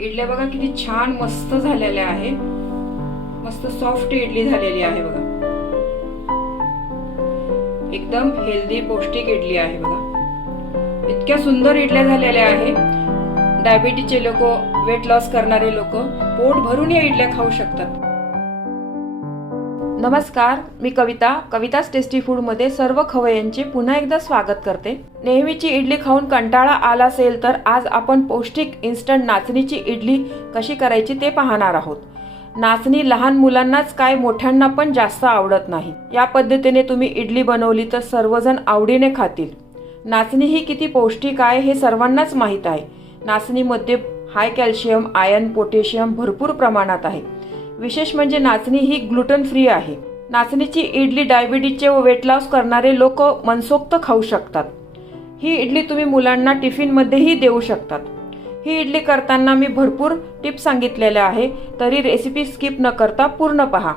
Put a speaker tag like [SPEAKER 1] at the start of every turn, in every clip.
[SPEAKER 1] इडल्या बघा किती छान मस्त झालेल्या आहे. मस्त सॉफ्ट इडली झालेली आहे बघा. एकदम हेल्दी पौष्टिक इडली आहे बघा. इतक्या सुंदर इडल्या झालेल्या आहे. डायबिटीसचे लोक वेट लॉस करणारे लोक पोट भरून या इडल्या खाऊ शकतात. नमस्कार मी कविता. कविताच टेस्टी फूडमध्ये सर्व खवय्यांचे पुन्हा एकदा स्वागत करते. नेहमीची इडली खाऊन कंटाळा आला असेल तर आज आपण पौष्टिक इन्स्टंट नाचणीची इडली कशी करायची ते पाहणार आहोत. नाचणी लहान मुलांनाच काय मोठ्यांना पण जास्त आवडत नाही. या पद्धतीने तुम्ही इडली बनवली तर सर्वजण आवडीने खातील. नाचणी ही किती पौष्टिक आहे हे सर्वांनाच माहीत आहे. नाचणीमध्ये हाय कॅल्शियम आयर्न पोटॅशियम भरपूर प्रमाणात आहे. विशेष म्हणजे नाचणी ही ग्लुटन फ्री आहे. नाचणीची इडली डायबिटीजचे व वेट लॉस करणारे लोक मनसोक्त खाऊ शकतात. ही इडली तुम्ही मुलांना टिफिनमध्येही देऊ शकतात. ही इडली करताना मी भरपूर टिप्स सांगितलेल्या आहे. तरी रेसिपी स्किप न करता पूर्ण पहा.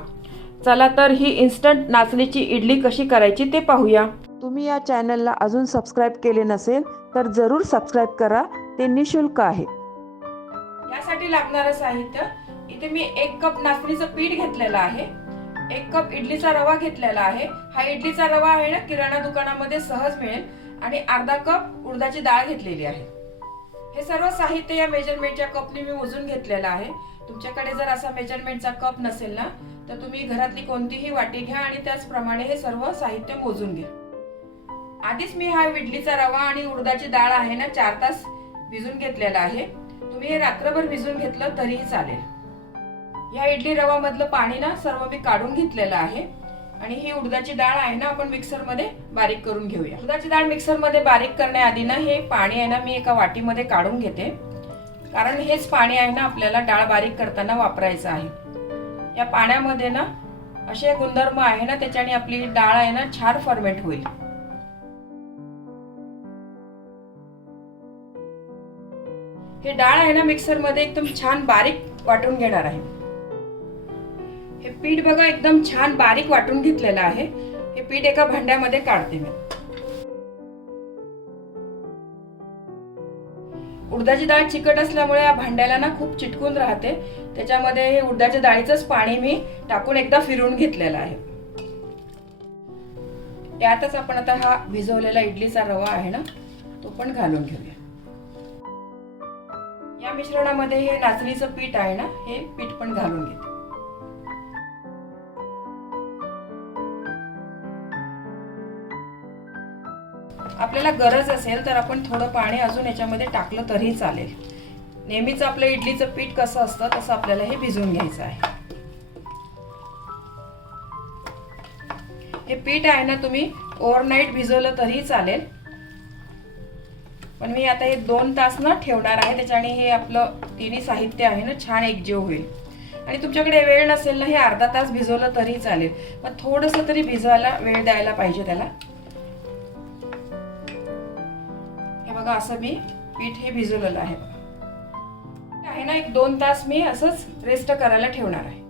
[SPEAKER 1] चला तर ही इन्स्टंट नाचणीची इडली कशी करायची ते पाहूया. तुम्ही या चॅनलला अजून सबस्क्राईब केले नसेल तर जरूर सबस्क्राईब करा. ते निशुल्क आहे. यासाठी लागणारं साहित्य इथे मी एक कप नाचणीचं पीठ घेतलेलं आहे. एक कप इडलीचा रवा घेतलेला आहे. हा इडलीचा रवा आहे ना किराणा दुकानामध्ये सहज मिळेल. आणि अर्धा कप उडदाची डाळ घेतलेली आहे. हे सर्व साहित्य या मेजरमेंटच्या कपने मी मोजून घेतलेलं आहे. तुमच्याकडे जर असा मेजरमेंटचा कप नसेल ना तर तुम्ही घरातली कोणतीही वाटी घ्या आणि त्याचप्रमाणे हे सर्व साहित्य मोजून घ्या. आधीच मी हा इडलीचा रवा आणि उडदाची डाळ आहे ना चार तास भिजून घेतलेला आहे. तुम्ही हे रात्रभर भिजून घेतलं तरीही चालेल. ह्या इडली रवा मधलं पाणी ना सर्व मी काढून घेतलेलं आहे. आणि ही उडदाची डाळ आहे ना आपण मिक्सरमध्ये बारीक करून घेऊया. उडदाची डाळ मिक्सरमध्ये बारीक करण्याआधी ना हे पाणी आहे ना मी एका वाटीमध्ये काढून घेते. कारण हेच पाणी आहे ना आपल्याला डाळ बारीक करताना वापरायचं आहे. या पाण्यामध्ये ना असे गुणधर्म आहे ना त्याच्याने आपली डाळ आहे ना छान फॉर्मेट होईल. हे डाळ आहे ना मिक्सरमध्ये एकदम छान बारीक वाटून घेणार आहे. हे पीठ बघा एकदम छान बारीक वाटून घेतलेलं आहे. हे पीठ एका भांड्यामध्ये काढते मी. उडदाची डाळ चिकट असल्यामुळे या भांड्याला ना खूप चिटकून राहते. त्याच्यामध्ये हे उडदाच्या डाळीचंच पाणी मी टाकून एकदा फिरवून घेतलेलं आहे. यातच आपण आता हा भिजवलेला इडलीचा रवा आहे ना तो पण घालून घेऊया. या मिश्रणामध्ये हे नाचणीचं पीठ आहे ना हे पीठ पण घालून घेते. आपल्याला गरज असेल तर आपण थोडं पाणी अजून याच्यामध्ये टाकलं तरी चालेल. नेहमीच आपलं इडलीचं पीठ कसं असतं तसं आपल्याला हे भिजवून घ्यायचं आहे. हे पीठ आहे ना तुम्ही ओव्हरनाईट भिजवलं तरी चालेल. पण मी आता हे दोन तास ना ठेवणार आहे त्याच्याने हे आपलं तिन्ही साहित्य आहे ना छान एकजीव होईल. आणि तुमच्याकडे वेळ नसेल ना हे अर्धा तास भिजवलं तरी चालेल. पण थोडंसं तरी भिजवायला वेळ द्यायला पाहिजे त्याला. बघा असं मी पीठ हे भिजवलेलं आहे. आहे ना एक दोन तास मी असंच रेस्ट करायला ठेवणार आहे.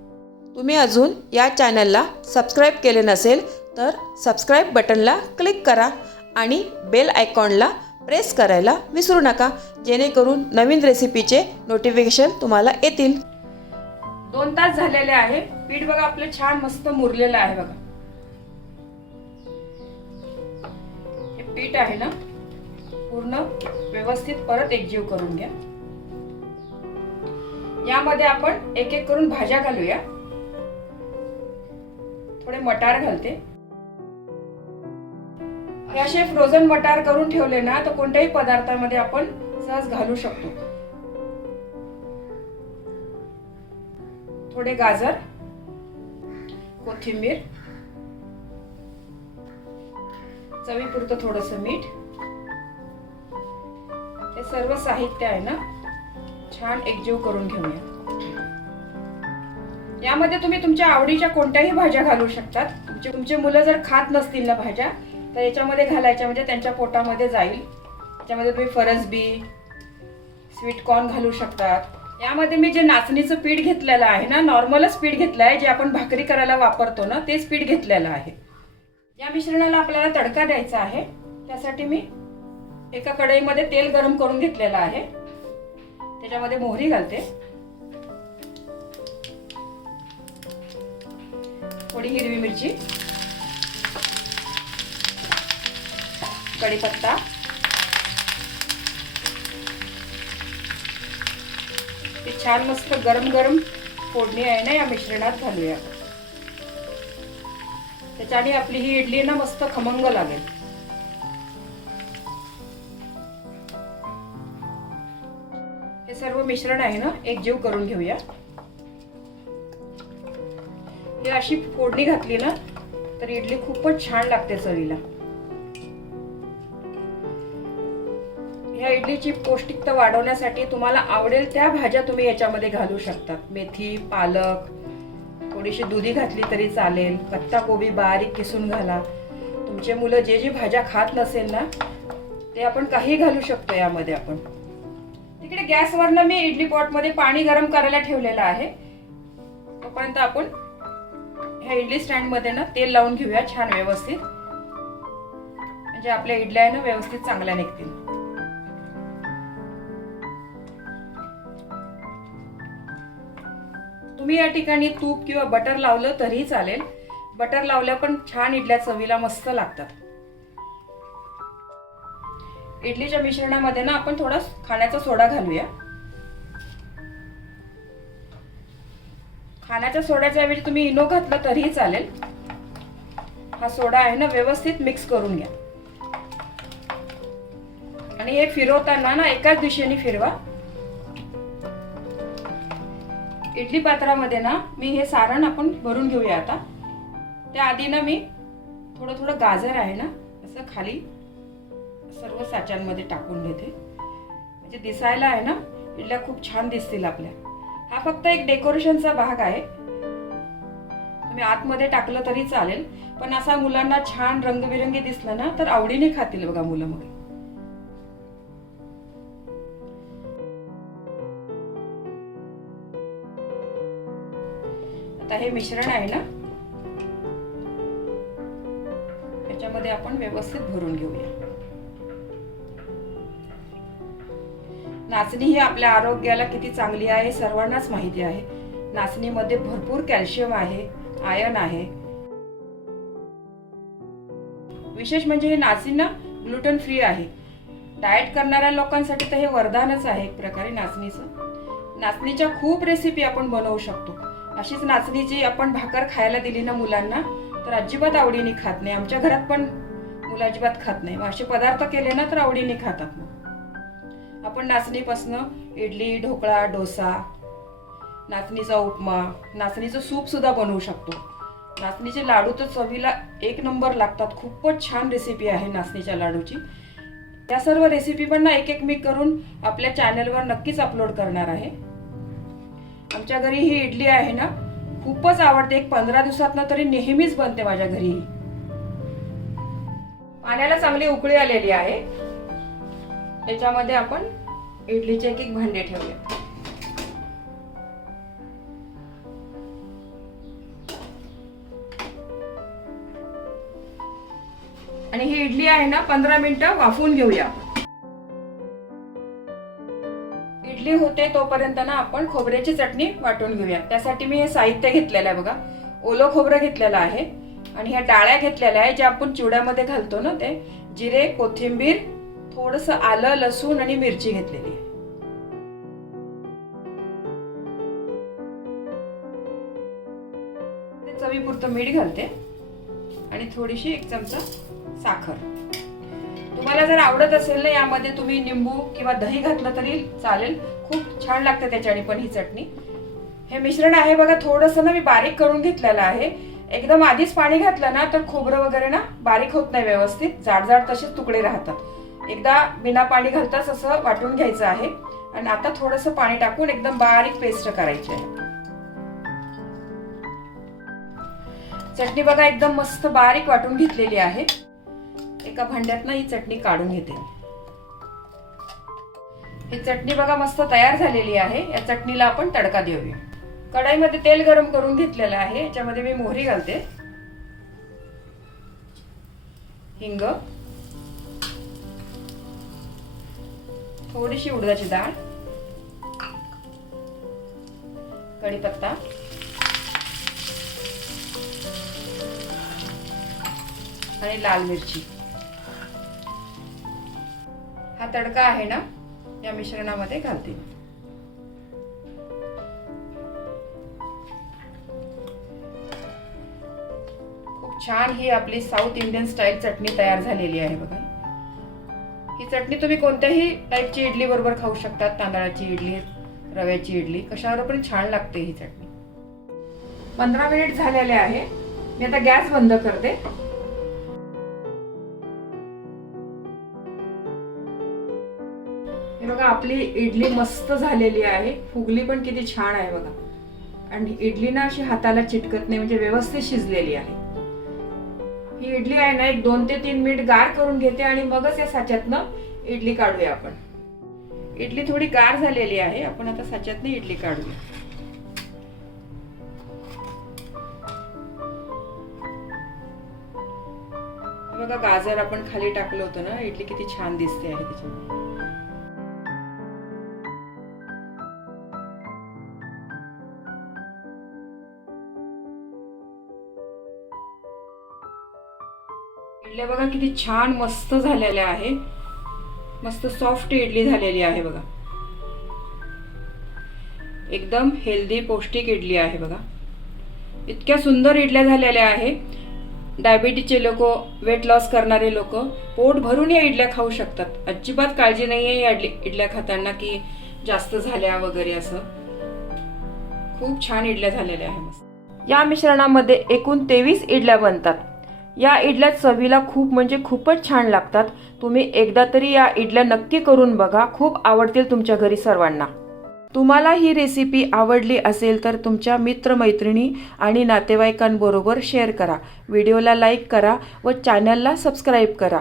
[SPEAKER 2] तुम्ही अजून या चॅनलला सबस्क्राईब केले नसेल तर सबस्क्राईब बटनला क्लिक करा आणि बेल आयकॉनला प्रेस करायला विसरू नका. जेणेकरून नवीन रेसिपीचे नोटिफिकेशन तुम्हाला येतील.
[SPEAKER 1] दोन तास झालेले आहे. पीठ बघा आपलं छान मस्त मुरलेलं आहे बघा. हे पीठ आहे ना पूर्ण व्यवस्थित परत एकजीव करून घ्या. यामध्ये आपण एक एक करून भाज्या घालूया. थोडे मटार घालते. असे फ्रोझन मटार करून ठेवले ना तर कोणत्याही पदार्थामध्ये आपण सहज घालू शकतो. थोडे गाजर कोथिंबीर चवीपुरतं थोडस मीठ हे सर्व साहित्य आहे ना? छान एकजीव करून घेऊया. यामध्ये तुम्ही तुमच्या आवडीच्या कोणत्याही भाज्या घालू शकतात. तुमचे तुमचे मुलं जर खात नसतील ना भाज्या तर याच्यामध्ये घालायच्या म्हणजे त्यांच्या पोटामध्ये जाईल. त्याच्यामध्ये तुम्ही फरसबी स्वीट कॉर्न घालू शकतात. यामध्ये मी जे नाचणीचं पीठ घेतलेलं आहे ना नॉर्मलच पीठ घेतलं आहे जे आपण भाकरी करायला वापरतो ना तेच पीठ घेतलेलं आहे. या मिश्रणाला आपल्याला तडका द्यायचा आहे. त्यासाठी मी एका कढईमध्ये तेल गरम करून घेतलेलं आहे. त्याच्यामध्ये मोहरी घालते. थोडी हिरवी मिरची. कढीपत्ता. ते छान मस्त गरम गरम फोडणी आहे ना या मिश्रणात घालूया. त्याच्याने आपली ही इडली ना मस्त खमंग लागेल. मिश्रण आहे ना एक जीव करून घेऊया. ही अशी फोडणी घातली ना तर इडली खूपच छान लागते चवीला. ह्या इडलीची पौष्टिकता वाढवण्यासाठी तुम्हाला आवडेल त्या भाज्या तुम्ही याच्यामध्ये घालू शकतात मेथी पालक थोडीशी दुधी घातली तरी चालेल पत्ता कोबी बारीक किसून घाला. तुमचे मुलं जे जे भाज्या खात नसेल ना ते आपण काही घालू शकतो यामध्ये आपण. तिकडे गॅसवरनं मी इडली पॉटमध्ये पाणी गरम करायला ठेवलेलं आहे. तोपर्यंत आपण ह्या इडली स्टँडमध्ये ना तेल लावून घेऊया छान व्यवस्थित. म्हणजे आपल्या इडल्या ना व्यवस्थित चांगल्या निघतील. तुम्ही या ठिकाणी तूप किंवा बटर लावलं तरीही चालेल. बटर लावल्या पण छान इडल्या चवीला मस्त लागतात. इडलीच्या मिश्रणामध्ये ना आपण थोडा खाण्याचा सोडा घालूया. खाण्याच्या सोड्याच्या ऐवजी तुम्ही इनो घातलं तरीही चालेल. हा सोडा आहे ना व्यवस्थित मिक्स करून घ्या. आणि हे फिरवताना ना एकाच दिशेने फिरवा. इडली पात्रामध्ये ना मी हे सारण आपण भरून घेऊया आता. त्या आधी ना मी थोडं थोडं गाजर आहे ना असं खाली सर्व साच्यांमध्ये टाकून देते. म्हणजे दिसायला आहे ना इडल्या खूप छान दिसतील आपल्या. हा फक्त एक डेकोरेशनचा भाग आहे. तुम्ही आतमध्ये टाकलं तरी चालेल पण असा मुलांना छान रंगबिरंगी दिसलं ना तर आवडीने खातील बघा मुलं मग. आता हे मिश्रण आहे ना त्याच्यामध्ये आपण व्यवस्थित भरून घेऊया. नाचणी ही आपल्या आरोग्याला किती चांगली आहे सर्वांनाच माहिती आहे. नाचणीमध्ये भरपूर कॅल्शियम आहे आयर्न आहे. विशेष म्हणजे हे नाचणी ना ग्लुटन फ्री आहे. डाएट करणाऱ्या लोकांसाठी तर हे वरदानच आहे एक प्रकारे नाचणीचं. नाचणीच्या खूप रेसिपी आपण बनवू शकतो. अशीच नाचणीची आपण भाकर खायला दिली ना मुलांना तर अजिबात आवडीने खात नाही. आमच्या घरात पण मुलं अजिबात खात नाही. मग असे पदार्थ केले ना तर आवडीने खातात मग. आपण नाचणीपासनं इडली ढोकळा डोसा नाचणीचा उपमा नाचणीचं सूप सुद्धा बनवू शकतो. नाचणीचे लाडू तर चवीला एक नंबर लागतात. खूपच छान रेसिपी आहे नाचणीच्या लाडूची. त्या सर्व रेसिपी पण ना एक एक मी करून आपल्या चॅनलवर नक्कीच अपलोड करणार आहे. आमच्या घरी ही इडली आहे ना खूपच आवडते. एक पंधरा दिवसात तरी नेहमीच बनते माझ्या घरी पाण्याला चांगली उकळी आलेली आहे. याच्यामध्ये आपण इडलीचे एक एक भांडे ठेवले. आणि ही इडली आहे ना पंधरा मिनिटं वाफवून घेऊया. इडली होते तोपर्यंत ना आपण खोबऱ्याची चटणी वाटून घेऊया. त्यासाठी मी हे साहित्य घेतलेलं आहे बघा. ओलं खोबरं घेतलेलं आहे. आणि ह्या डाळ्या घेतलेल्या आहे ज्या आपण चिवड्यामध्ये घालतो ना ते. जिरे कोथिंबीर थोडस आलं लसूण आणि मिरची घेतलेली आहे. चवीपुरतं मीठ घालते आणि थोडीशी एक चमचा साखर. तुम्हाला जर आवडत असेल ना यामध्ये तुम्ही निंबू किंवा दही घातलं तरी चालेल. खूप छान लागते त्याच्याने पण ही चटणी. हे मिश्रण आहे बघा थोडंसं ना मी बारीक करून घेतलेलं आहे. एकदम आधीच पाणी घातलं ना तर खोबरं वगैरे ना बारीक होत नाही व्यवस्थित. जाड जाड तसेच तुकडे राहतात. एकदा बिना पाणी घालताच असं वाटून घ्यायचं आहे. आणि आता थोडंसं पाणी टाकून एकदम बारीक पेस्ट करायची आहे. चटणी बघा एकदम मस्त बारीक वाटून घेतलेली आहे. एका भांड्यातनं ही चटणी काढून घेते. ही चटणी बघा मस्त तयार झालेली आहे. या चटणीला आपण तडका देऊया. कढाईमध्ये तेल गरम करून घेतलेलं आहे. याच्यामध्ये मी मोहरी घालते. हिंग. थोडीशी उडदाची डाळ कढीपत्ता आणि लाल मिरची. हा तडका आहे ना या मिश्रणामध्ये घालते. खूप छान ही आपली साऊथ इंडियन स्टाईल चटणी तयार झालेली आहे बघा. चटणी तुम्ही कोणत्याही टाईपची इडली बरोबर खाऊ शकता. तांदळाची इडली रव्याची इडली कशावर पण छान लागते ही चटणी. पंधरा मिनिट झालेले आहे. मी आता गॅस बंद करते. हे बघा आपली इडली मस्त झालेली आहे. फुगली पण किती छान आहे बघा. आणि इडली ना अशी हाताला चिटकत नाही म्हणजे व्यवस्थित शिजलेली आहे. ही इडली आहे ना एक दोन ते तीन मिनिट गार करून घेते आणि मगच या साच्यातनं इडली काढूया आपण. इडली थोडी गार झालेली आहे आपण आता साच्यातनं इडली काढूया. बघा गाजर आपण खाली टाकलं होतं ना इडली किती छान दिसते आहे त्याच्यामध्ये किती छान मस्त झालेल्या आहे. मस्त सॉफ्ट इडली झालेली आहे बघा. एकदम हेल्दी पौष्टिक इडली आहे बघा. इतक्या सुंदर इडल्या झालेल्या आहे. डायबिटीजचे लोक वेट लॉस करणारे लोक पोट भरून या इडल्या खाऊ शकतात. अजिबात काळजी नाही आहे या इडली इडल्या खाताना की जास्त झाल्या वगैरे असं. खूप छान इडल्या झालेल्या आहे. या मिश्रणामध्ये एकूण तेवीस इडल्या बनतात. या इडल्या चवीला खूप म्हणजे खूपच छान लागतात. तुम्ही एकदा तरी या इडल्या नक्की करून बघा. खूप आवडतील तुमच्या घरी सर्वांना. तुम्हाला ही रेसिपी आवडली असेल तर तुमच्या मित्रमैत्रिणी आणि नातेवाईकांबरोबर शेअर करा. व्हिडिओला लाईक करा व चॅनलला सबस्क्राईब करा.